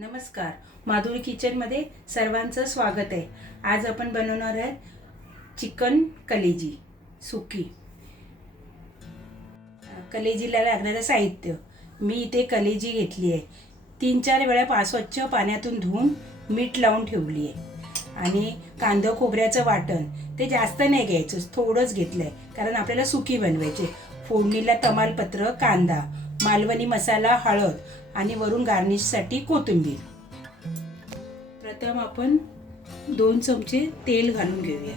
नमस्कार, माधुरी किचनमध्ये सर्वांचं स्वागत आहे। आज आपण बनवणार आहे चिकन कलेजी सुकी। कलेजीला लागणारं साहित्य, मी इथे कलेजी घेतली आहे। 3-4 वेळा स्वच्छ पाण्यातून धुवून मीठ लावून ठेवली आहे। आणि कांदा खोबऱ्याचं वाटण ते जास्त नाही घ्यायचं, थोडंच घेतलं आहे, कारण आपल्याला सुकी बनवायची। फोडणीला तमालपत्र, कांदा, मालवणी मसाला, हळद आणि वरून गार्निशसाठी कोथिंबीर। प्रथम आपण 2 चमचे तेल घालून घेऊया।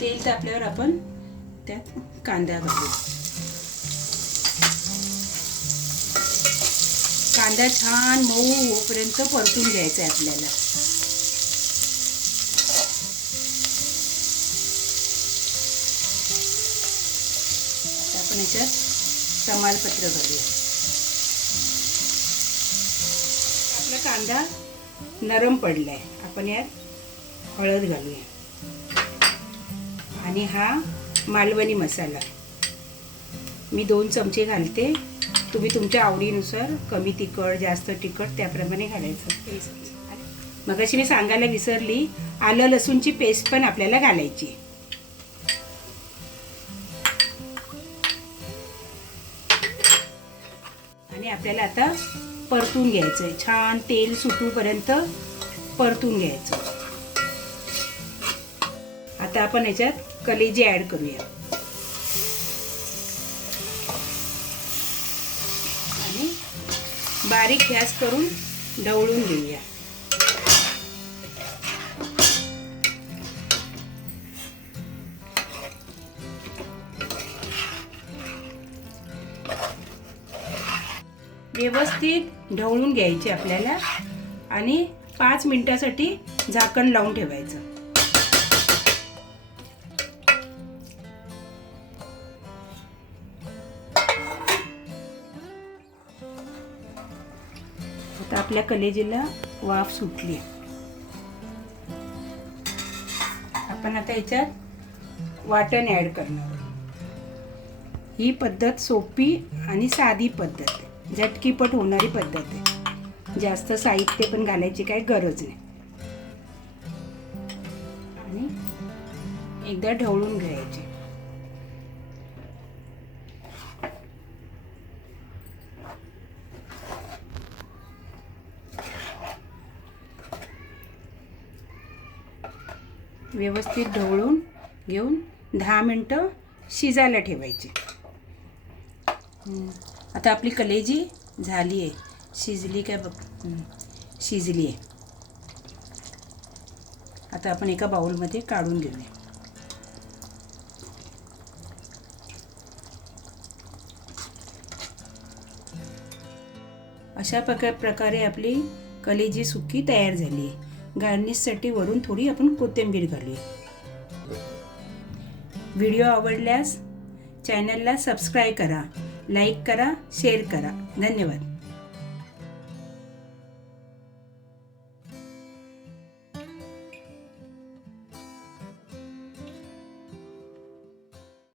तेल तापल्यावर आपण त्यात कांदा घालू। कांदा छान मऊ होईपर्यंत परतून घ्यायचा आहे आपल्याला। आपण याच्यात तमालपत्र घालूया। आपला कांदा नरम पडलाय, आपण यात हळद घालूया। आणि हा मालवणी मसाला मी 2 चमचे घालते, तुम्ही तुमच्या आवडीनुसार कमी तिखट जास्त तिखट त्याप्रमाणे घालायचं। मगाशी मी सांगायला विसरली, आलं लसूणची पेस्ट पण आपल्याला घालायची। आणि आपल्याला आता परतून घ्यायचं आहे, छान तेल सुटूपर्यंत परतून घ्यायचं। आता आपण याच्यात कलेजी ऍड करूया आणि बारीक गॅस करून ढवळून घेऊया। व्यवस्थित ढवळून घ्यायचे आपल्याला आणि 5 मिनिटासाठी झाकण लावून ठेवायचं। आता आपल्या कलेजीला वाफ सुटली। आपण आता याच्यात वाटण ऍड करणार। ही पद्धत सोपी आणि साधी पद्धत आहे, झटकीपट होणारी पद्धत आहे। जास्त साहित्य पण घालायची काही गरज नाही। आणि एकदा ढवळून घ्यायचे। व्यवस्थित ढवळून घेऊन 10 मिनिटं शिजायला ठेवायचे। आता आपली कलेजी झाली आहे, शिजली काय बघ, शिजली आहे। आता आपण एका बाउलमध्ये काढून घेऊया। अशा प्रकारे आपली कलेजी सुकी तयार झाली आहे। गार्निशसाठी वरून थोडी आपण कोथिंबीर घालूया। व्हिडिओ आवडल्यास चॅनलला सबस्क्राईब करा, लाईक करा, शेअर करा। धन्यवाद।